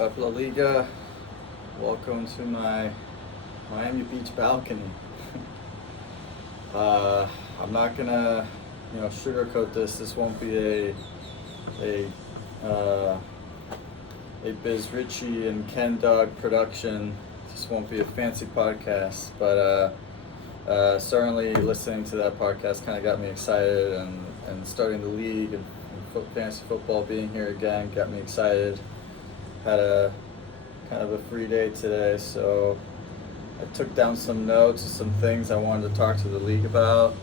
What up, La Liga? Welcome to my Miami Beach balcony. I'm not gonna, sugarcoat this. This won't be a Biz Ritchie and Ken Doug production. This won't be a fancy podcast, but certainly listening to that podcast kind of got me excited, and starting the league and fantasy football being here again got me excited. Had a kind of a free day today, so I took down some notes, some things I wanted to talk to the league about.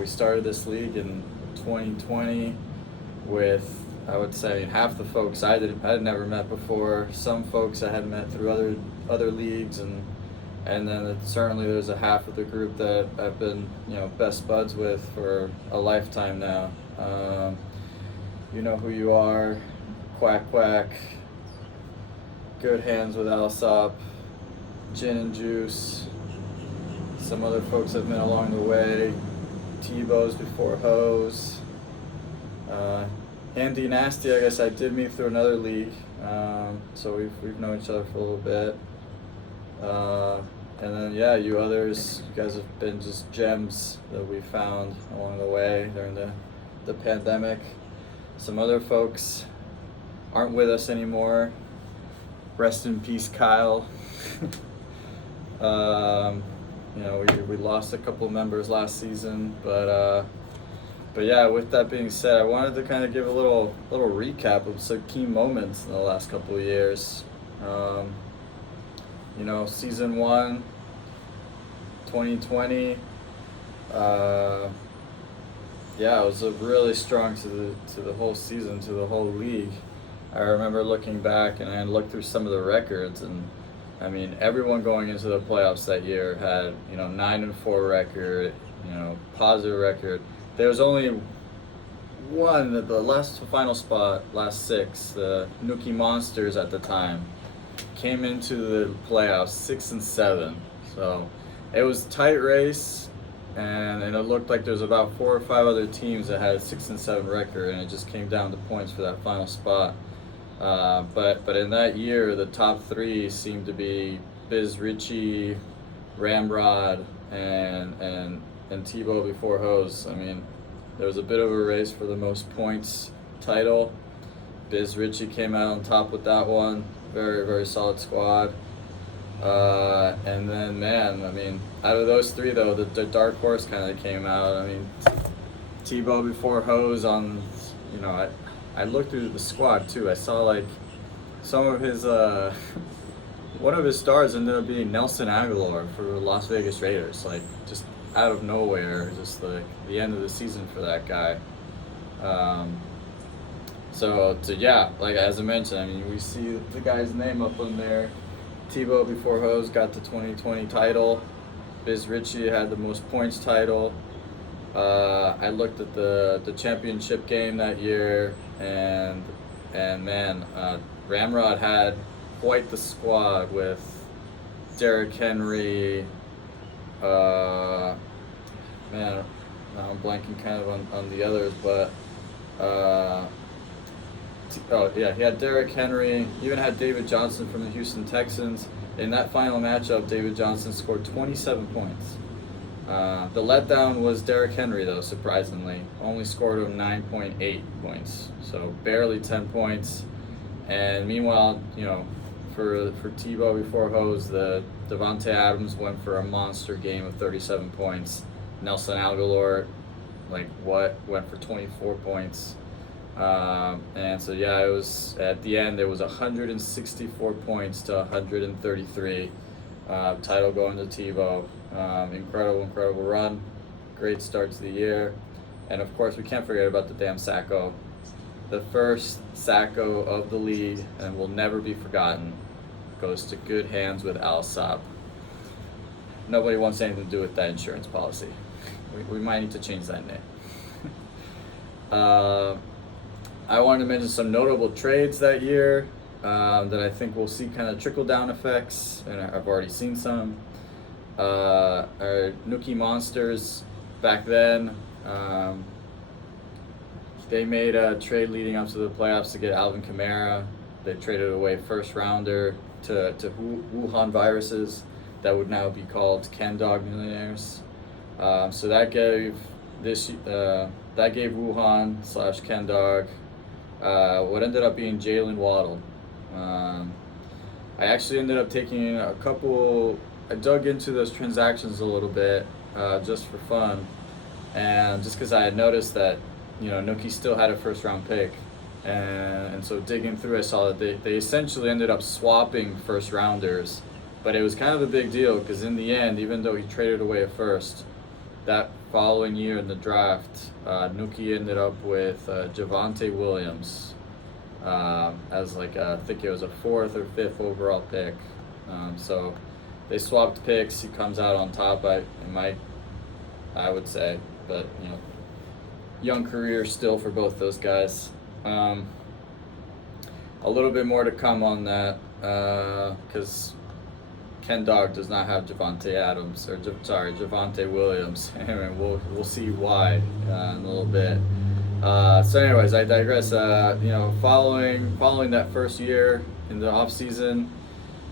We started this league in 2020 with, I would say, half the folks I'd never met before. Some folks I had met through other leagues, and then certainly there's a half of the group that I've been best buds with for a lifetime now. You know who you are, Quack Quack, Good Hands with Alsop, Gin and Juice. Some other folks have been along the way, Tebow's before Hose. And Dynasty, I guess I did meet through another league, so we've known each other for a little bit. And then you others, you guys have been just gems that we found along the way during the pandemic. Some other folks aren't with us anymore. Rest in peace, Kyle. We lost a couple of members last season, but with that being said, I wanted to kind of give a little recap of some key moments in the last couple of years. Season 1, 2020. It was really strong to the whole season, to the whole league. I remember looking back and I looked through some of the records, and I mean, everyone going into the playoffs that year had 9-4 record, positive record. There was only one at the last final spot, last 6, the Nookie Monsters at the time, came into the playoffs 6-7. So it was a tight race, and it looked like there was about 4 or 5 other teams that had a 6-7 record, and it just came down to points for that final spot. But in that year, the top 3 seemed to be Biz Ritchie, Ramrod, and Tebow before Hose. I mean, there was a bit of a race for the most points title. Biz Ritchie came out on top with that one. Very, very solid squad. And then, man, I mean, out of those 3, though, the dark horse kind of came out. I mean, Tebow before Hose on, I looked through the squad, too. I saw, like, some of his, one of his stars ended up being Nelson Aguilar for the Las Vegas Raiders. Like, just out of nowhere, just like the end of the season for that guy. Like as I mentioned, I mean, we see the guy's name up on there. Tebow before Hose got the 2020 title. Biz Ritchie had the most points title. I looked at the championship game that year, and man, Ramrod had quite the squad with Derrick Henry. Now I'm blanking kind of on the others, but he had Derrick Henry, even had David Johnson from the Houston Texans. In that final matchup, David Johnson scored 27 points. The letdown was Derrick Henry, though, surprisingly. Only scored him 9.8 points, so barely 10 points. And meanwhile, for Tebow before Hose, the Devontae Adams went for a monster game of 37 points. Nelson Aguilar, went for 24 points. It was, at the end, it was 164 points to 133. Title going to Tebow. Incredible run. Great start to the year. And of course, we can't forget about the damn Sacco. The first Sacco of the league, and will never be forgotten, goes to Good Hands with Alsop. Nobody wants anything to do with that insurance policy. We might need to change that name. I wanted to mention some notable trades that year that I think we'll see kind of trickle-down effects, and I've already seen some. Our Nookie Monsters back then, they made a trade leading up to the playoffs to get Alvin Kamara. They traded away first rounder to Wuhan viruses that would now be called Ken Dog Millionaires. So that gave Wuhan slash Ken Dog what ended up being Jalen Waddle. I actually ended up taking a couple. I dug into those transactions a little bit just for fun, and just because I had noticed that Nookie still had a first round pick. And so digging through, I saw that they essentially ended up swapping first rounders, but it was kind of a big deal because in the end, even though he traded away a first, that following year in the draft, Nookie ended up with Javonte Williams as I think it was a 4th or 5th overall pick. So they swapped picks. He comes out on top. I would say, but young career still for both those guys. A little bit more to come on that because Ken Dog does not have Javonte Williams, and we'll see why in a little bit. So anyways, I digress. Following that first year in the off season,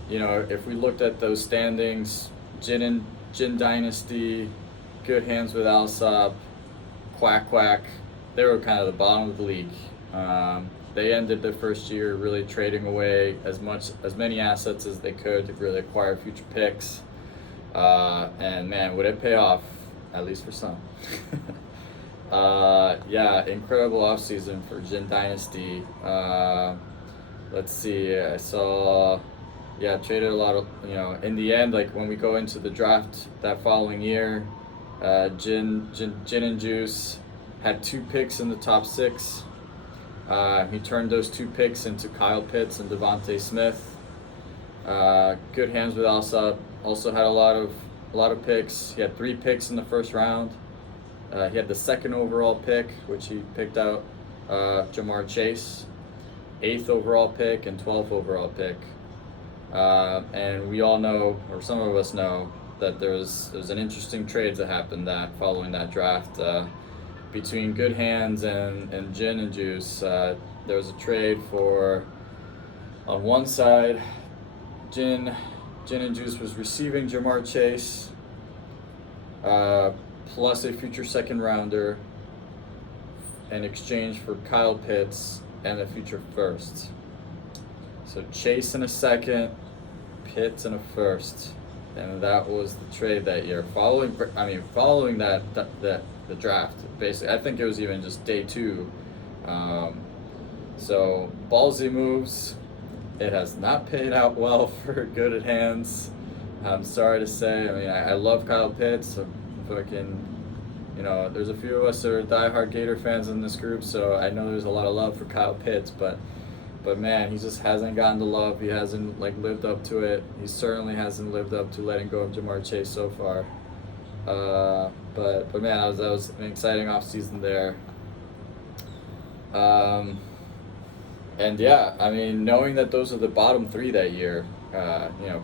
if we looked at those standings, Jin Dynasty, Good Hands with Alsop, Quack, they were kind of the bottom of the league. They ended their first year really trading away as many assets as they could to really acquire future picks. And man, would it pay off, at least for some. Incredible offseason for Jin Dynasty. Let's see, I saw, traded a lot of, in the end, when we go into the draft that following year, Jin and Juice had 2 picks in the top 6. He turned those 2 picks into Kyle Pitts and Devontae Smith. Good Hands with Alsop also had a lot of picks. He had 3 picks in the first round. He had the 2nd overall pick, which he picked out Jamar Chase, 8th overall pick, and 12th overall pick. And we all know, or some of us know, that there's an interesting trade that happened following that draft. Between Good Hands and Gin and Juice, there was a trade for, on one side, Gin and Juice was receiving Jamar Chase plus a future 2nd rounder in exchange for Kyle Pitts and a future 1st. So Chase in a 2nd, Pitts in a 1st, and that was the trade that year. Following the draft, basically, I think it was even just day 2. So ballsy moves. It has not paid out well for Good Hands. I'm sorry to say. I love Kyle Pitts. There's a few of us that are diehard Gator fans in this group, so I know there's a lot of love for Kyle Pitts, but man, he just hasn't gotten the love. He hasn't lived up to it. He certainly hasn't lived up to letting go of Jamar Chase so far. But man, that was an exciting off season there. Knowing that those are the bottom 3 that year,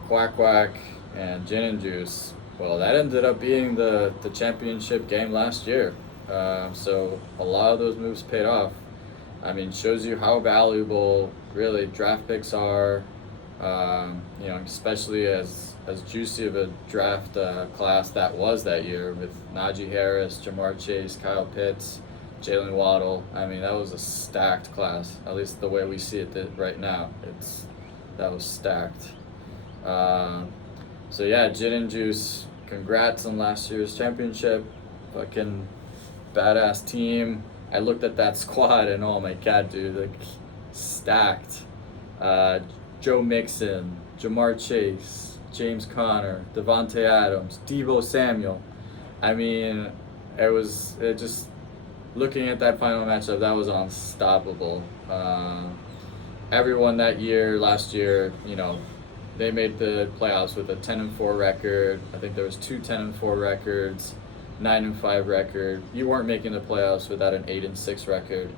Quack and Gin and Juice, well, that ended up being the championship game last year. So a lot of those moves paid off. Shows you how valuable really draft picks are. Especially as juicy of a draft class that was that year with Najee Harris, Jamar Chase, Kyle Pitts, Jalen Waddle. That was a stacked class, at least the way we see it right now. That was stacked. Gin and Juice, congrats on last year's championship. Fucking badass team. I looked at that squad and oh my god, dude, stacked. Joe Mixon, Jamar Chase, James Conner, Devontae Adams, Deebo Samuel. Looking at that final matchup, that was unstoppable. Everyone last year, they made the playoffs with a 10-4 record. I think there was 2 10-4 records, 9-5 record. You weren't making the playoffs without an 8-6 record.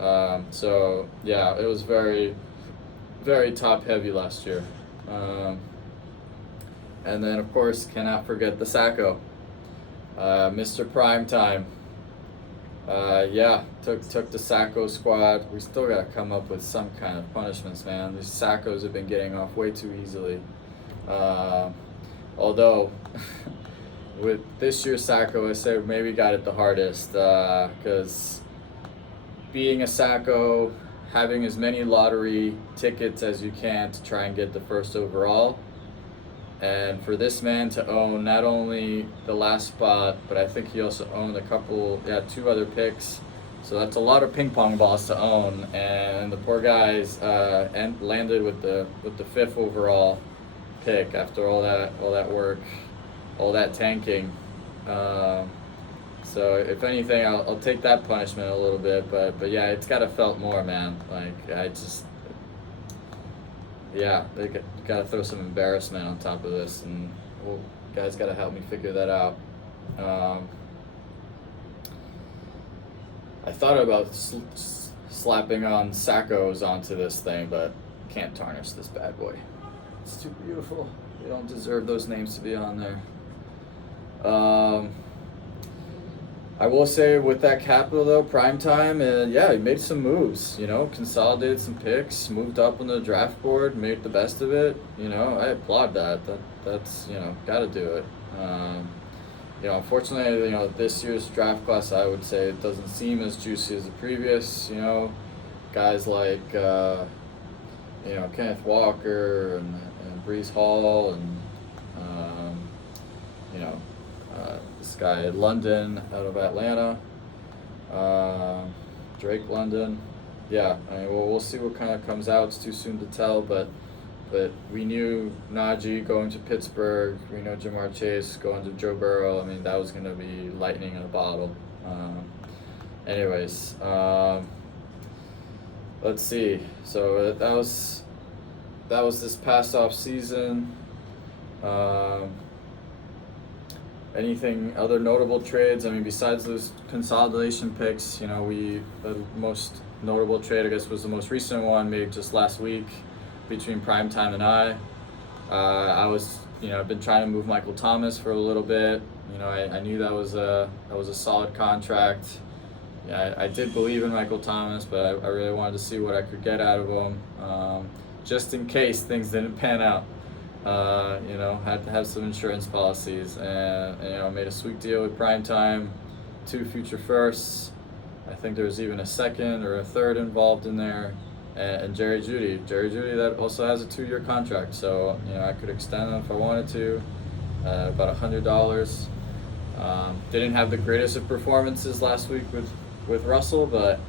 It was very, very top heavy last year. And then of course, cannot forget the Sacco, Mr. Primetime. Yeah, took the Sacco squad. We still got to come up with some kind of punishments, man. These Saccos have been getting off way too easily. Uh, Although, with this year's Sacco, I said maybe got it the hardest because being a Sacco, having as many lottery tickets as you can to try and get the first overall. And for this man to own not only the last spot, but I think he also owned two other picks. So that's a lot of ping pong balls to own. And the poor guys landed with the fifth overall pick after all that work, all that tanking. So if anything, I'll take that punishment a little bit. But yeah, it's gotta felt more, man. Like they gotta throw some embarrassment on top of this, and guys gotta help me figure that out. I thought about slapping on Saccos onto this thing, but can't tarnish this bad boy. It's too beautiful. They don't deserve those names to be on there. I will say with that capital though, primetime, he made some moves. Consolidated some picks, moved up on the draft board, made the best of it. I applaud that. That's gotta do it. Unfortunately, this year's draft class, I would say it doesn't seem as juicy as the previous. Guys like Kenneth Walker and Brees Hall and this guy London out of Atlanta, Drake London. Yeah, we'll see what kind of comes out. It's too soon to tell, but we knew Najee going to Pittsburgh. We know Jamar Chase going to Joe Burrow. That was going to be lightning in a bottle. Let's see. So that was this past off season. Anything other notable trades? Besides those consolidation picks, the most notable trade, I guess, was the most recent one made just last week between Primetime and I. I've been trying to move Michael Thomas for a little bit. I knew that was a solid contract. Yeah, I did believe in Michael Thomas, but I really wanted to see what I could get out of him, just in case things didn't pan out. Had to have some insurance policies, and made a sweet deal with Primetime, 2 future firsts. I think there was even a second or a third involved in there, and Jerry Jeudy that also has a 2-year contract. So I could extend them if I wanted to, about $100. Didn't have the greatest of performances last week with Russell, but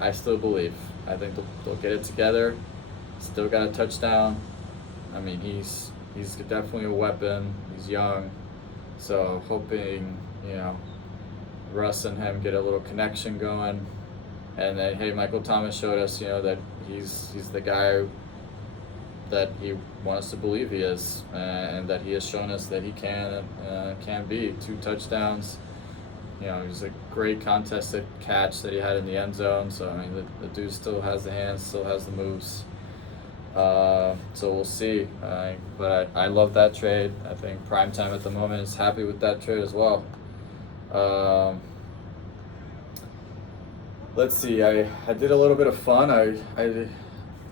I still believe. I think they'll get it together. Still got a touchdown. He's definitely a weapon. He's young, so hoping Russ and him get a little connection going. And then Michael Thomas showed us that he's the guy that he wants to believe he is, and that he has shown us that he can be. 2 touchdowns. It was a great contested catch that he had in the end zone. So the dude still has the hands, still has the moves. So we'll see. But I love that trade. I think Primetime at the moment is happy with that trade as well. Let's see. I did a little bit of fun.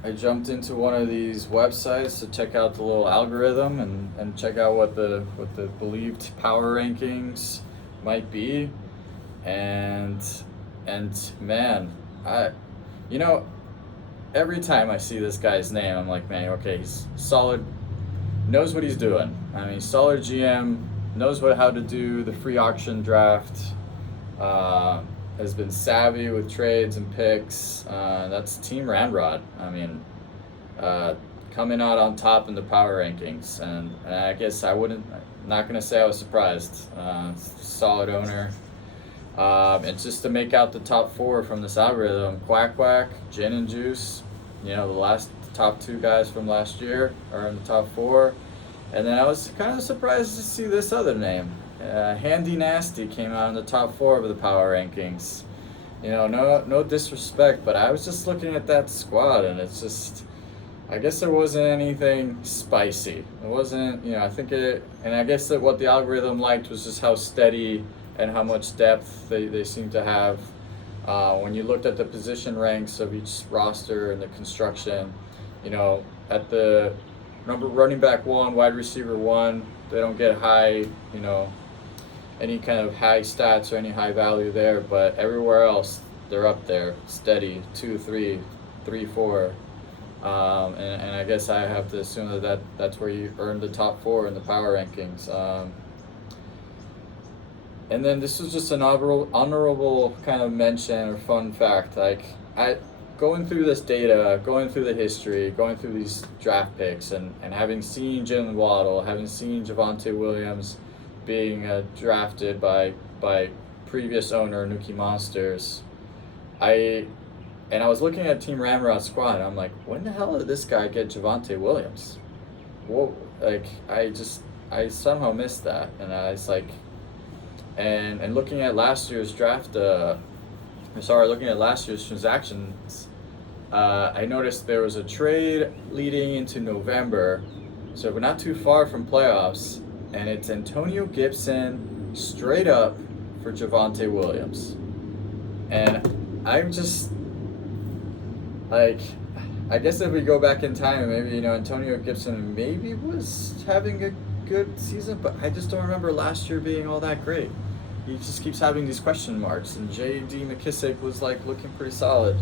I jumped into one of these websites to check out the little algorithm and check out what the believed power rankings might be. And man, every time I see this guy's name, I'm like, man, okay, he's solid, knows what he's doing. Solid GM, knows how to do the free auction draft, has been savvy with trades and picks. That's Team Ramrod. Coming out on top in the power rankings, and I guess not gonna say I was surprised. Solid owner. And just to make out the top 4 from this algorithm, Quack Quack, Gin and Juice, the top 2 guys from last year are in the top 4. And then I was kind of surprised to see this other name. Handy Nasty came out in the top 4 of the power rankings. No disrespect, but I was just looking at that squad, and it's just, I guess there wasn't anything spicy. It wasn't, I think and I guess that what the algorithm liked was just how steady and how much depth they seem to have. When you looked at the position ranks of each roster and the construction, at the number running back 1, wide receiver 1, they don't get high, any kind of high stats or any high value there, but everywhere else they're up there, steady, 2, 3, 3, 4. And I guess I have to assume that's where you earned the top 4 in the power rankings. And then this was just an honorable kind of mention or fun fact. Like, going through this data, going through the history, going through these draft picks, and having seen Jalen Waddle, having seen Javonte Williams being drafted by previous owner Nuki Monsters, I was looking at Team Ramrod squad, and I'm like, when the hell did this guy get Javonte Williams? Whoa, like, I somehow missed that, and I was like, and looking at last year's draft, looking at last year's transactions, I noticed there was a trade leading into November, so we're not too far from playoffs, and it's Antonio Gibson straight up for Javonte Williams. And I'm just, like, I guess if we go back in time, maybe, Antonio Gibson maybe was having a good season, but I just don't remember last year being all that great. He just keeps having these question marks, and J.D. McKissick was looking pretty solid.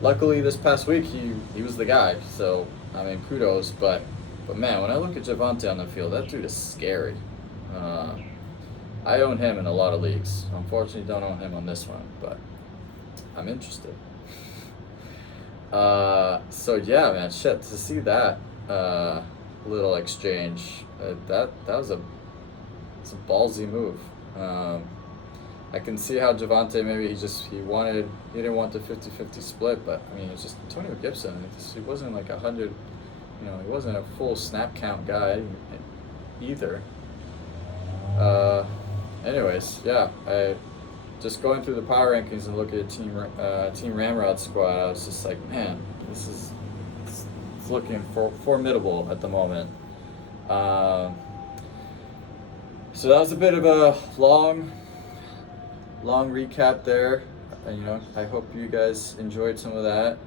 Luckily this past week he was the guy, so kudos, but man, when I look at Javonte on the field, that dude is scary. I own him in a lot of leagues. Unfortunately don't own him on this one, but I'm interested. So yeah, man, to see that little exchange, that was it's a ballsy move. I can see how Javonte maybe he didn't want the 50-50 split, but it's just Antonio Gibson. He wasn't like 100, he wasn't a full snap count guy either. Anyways, yeah, I just going through the power rankings and looking at Team Ramrod squad, I was just like, man, it's looking formidable at the moment. So that was a bit of a long recap there. I hope you guys enjoyed some of that.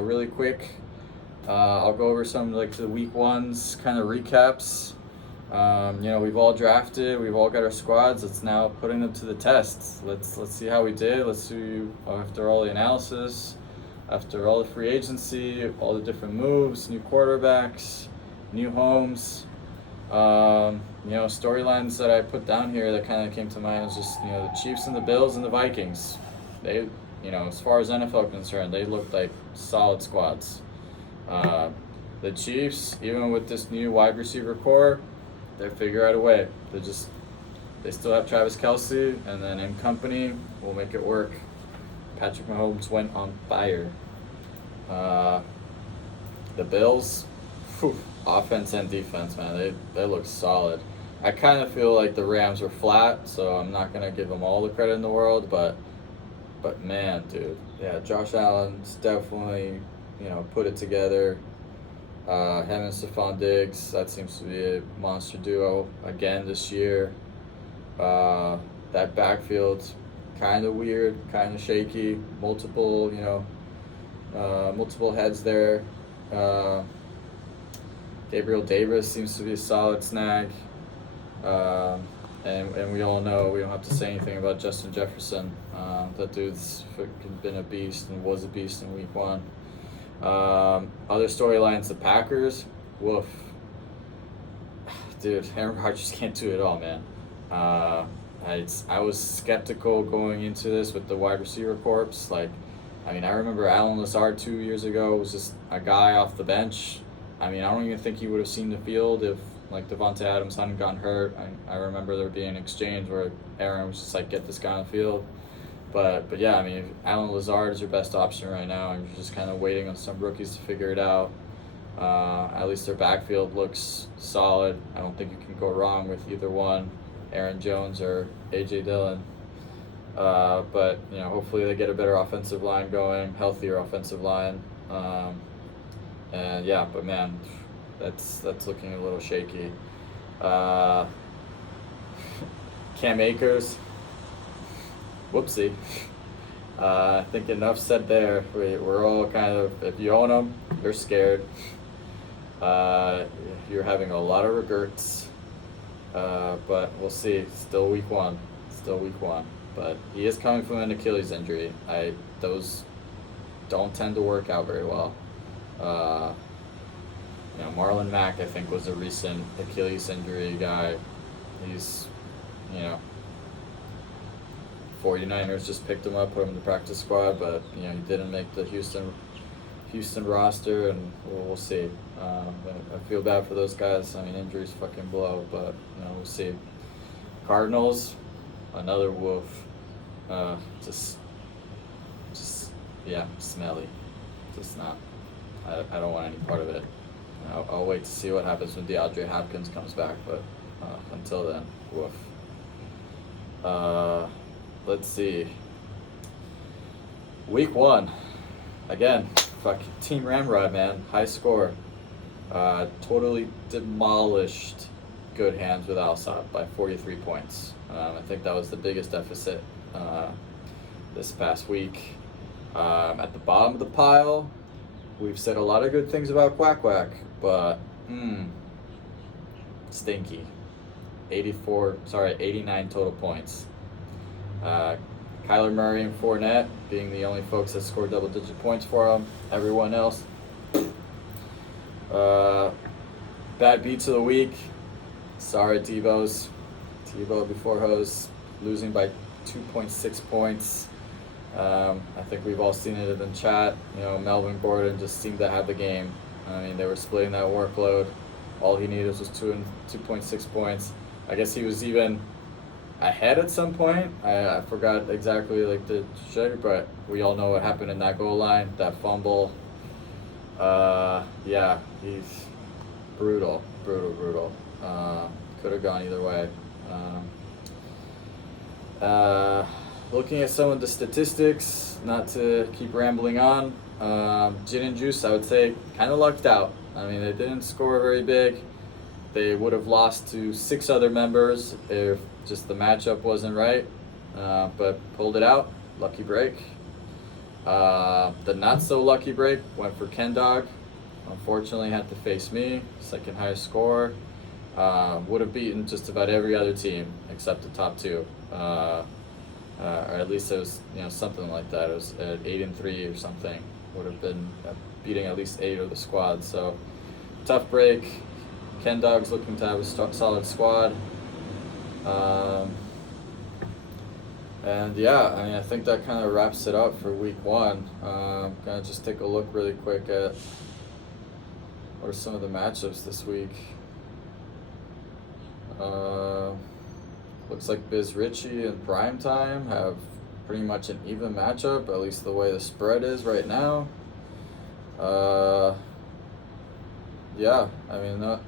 Really quick, I'll go over some the week 1's kind of recaps. We've all drafted, we've all got our squads. Let's now putting them to the test. Let's see how we did. Let's see after all the analysis, after all the free agency, all the different moves, new quarterbacks, new homes. Storylines that I put down here that kind of came to mind is just, the Chiefs and the Bills and the Vikings. They, as far as NFL concerned, they looked like solid squads. The Chiefs, even with this new wide receiver core, they figure out a way. They still have Travis Kelce, and then in company, we'll make it work. Patrick Mahomes went on fire. The Bills, offense and defense, man, they look solid. I kind of feel like the Rams were flat, so I'm not going to give them all the credit in the world, but man, dude, yeah, Josh Allen's definitely, put it together. Him and Stephon Diggs, that seems to be a monster duo again this year. That backfield's kind of weird, kind of shaky, multiple heads there. Gabriel Davis seems to be a solid snag. And we all know, we don't have to say anything about Justin Jefferson. That dude's been a beast and was a beast in week 1. Other storylines, the Packers, woof. Dude, Aaron Rodgers can't do it all, man. I was skeptical going into this with the wide receiver corps. I remember Alan Lazard 2 years ago was just a guy off the bench. I don't even think he would have seen the field if Devontae Adams hadn't gotten hurt. I remember there being an exchange where Aaron was just get this guy on the field. But yeah, if Alan Lazard is your best option right now, and you're just kind of waiting on some rookies to figure it out. At least their backfield looks solid. I don't think you can go wrong with either one, Aaron Jones or A.J. Dillon. But hopefully they get a better offensive line going, healthier offensive line. And yeah, but man, that's looking a little shaky. Cam Akers, whoopsie. I think enough said there. We're all kind of, if you own them, you're scared. You're having a lot of regrets. But we'll see. Still week one. But he is coming from an Achilles injury. Those don't tend to work out very well. Marlon Mack, I think, was a recent Achilles injury guy. He's, 49ers just picked him up, put him in the practice squad, but he didn't make the Houston roster, and we'll see. I feel bad for those guys. I mean, injuries fucking blow, but we'll see. Cardinals, another wolf. Just smelly. Just not. I don't want any part of it. I'll wait to see what happens when DeAndre Hopkins comes back, but until then, woof. Let's see. Week 1. Again, fucking Team Ramrod, man. High score. Totally demolished Good Hands with Alsop by 43 points. I think that was the biggest deficit this past week. At the bottom of the pile, we've said a lot of good things about Quack Quack, but stinky. 89 total points. Kyler Murray and Fournette being the only folks that scored double-digit points for him. Everyone else. Bad beats of the week. Sorry, Tebow's. Tebow before hose, losing by 2.6 points. I think we've all seen it in chat. Melvin Gordon just seemed to have the game. I mean, they were splitting that workload. All he needed was 2.6 points. I guess he was even ahead at some point. I forgot exactly the trajectory, but we all know what happened in that goal line, that fumble. He's brutal. Could have gone either way. Looking at some of the statistics, not to keep rambling on, Gin and Juice, I would say, kind of lucked out. I mean, they didn't score very big. They would have lost to 6 other members if just the matchup wasn't right, but pulled it out. Lucky break. The not so lucky break went for Ken Dog. Unfortunately, had to face me, second highest score. Would have beaten just about every other team except the top 2. Or at least it was something like that. It was at 8-3 or something. Would have been beating at least 8 of the squad. So tough break. Ken Dog's looking to have a solid squad. I think that kind of wraps it up for week 1. Gonna just take a look really quick at what are some of the matchups this week. Looks like Biz Ritchie and Primetime have pretty much an even matchup, at least the way the spread is right now.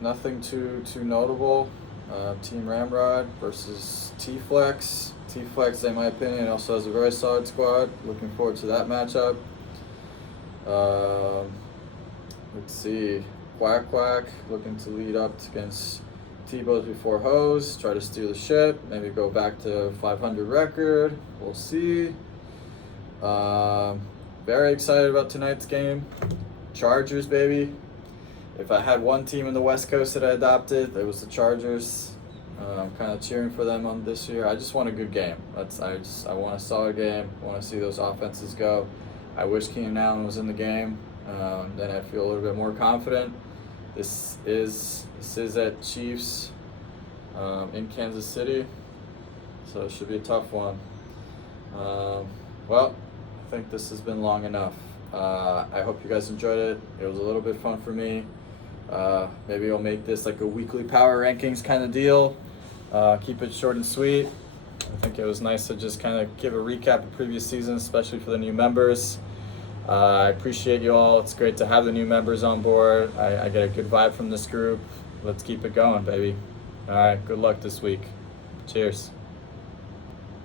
Nothing too notable. Team Ramrod versus T-Flex. T-Flex, in my opinion, also has a very solid squad. Looking forward to that matchup. Let's see. Quack Quack looking to lead up against Tebow's before hose. Try to steal the ship. Maybe go back to 500 record. We'll see. Very excited about tonight's game. Chargers, baby. If I had one team in the West Coast that I adopted, it was the Chargers. I'm kind of cheering for them on this year. I just want a good game. I want a solid game. I want to see those offenses go. I wish Keenan Allen was in the game. Then I feel a little bit more confident. This is at Chiefs in Kansas City, so it should be a tough one. I think this has been long enough. I hope you guys enjoyed it. It was a little bit fun for me. Maybe I'll make this like a weekly power rankings kind of deal. Keep it short and sweet. I think it was nice to just kind of give a recap of previous seasons, especially for the new members. I appreciate you all. It's great to have the new members on board. I get a good vibe from this group. Let's keep it going, baby. All right, good luck this week. Cheers.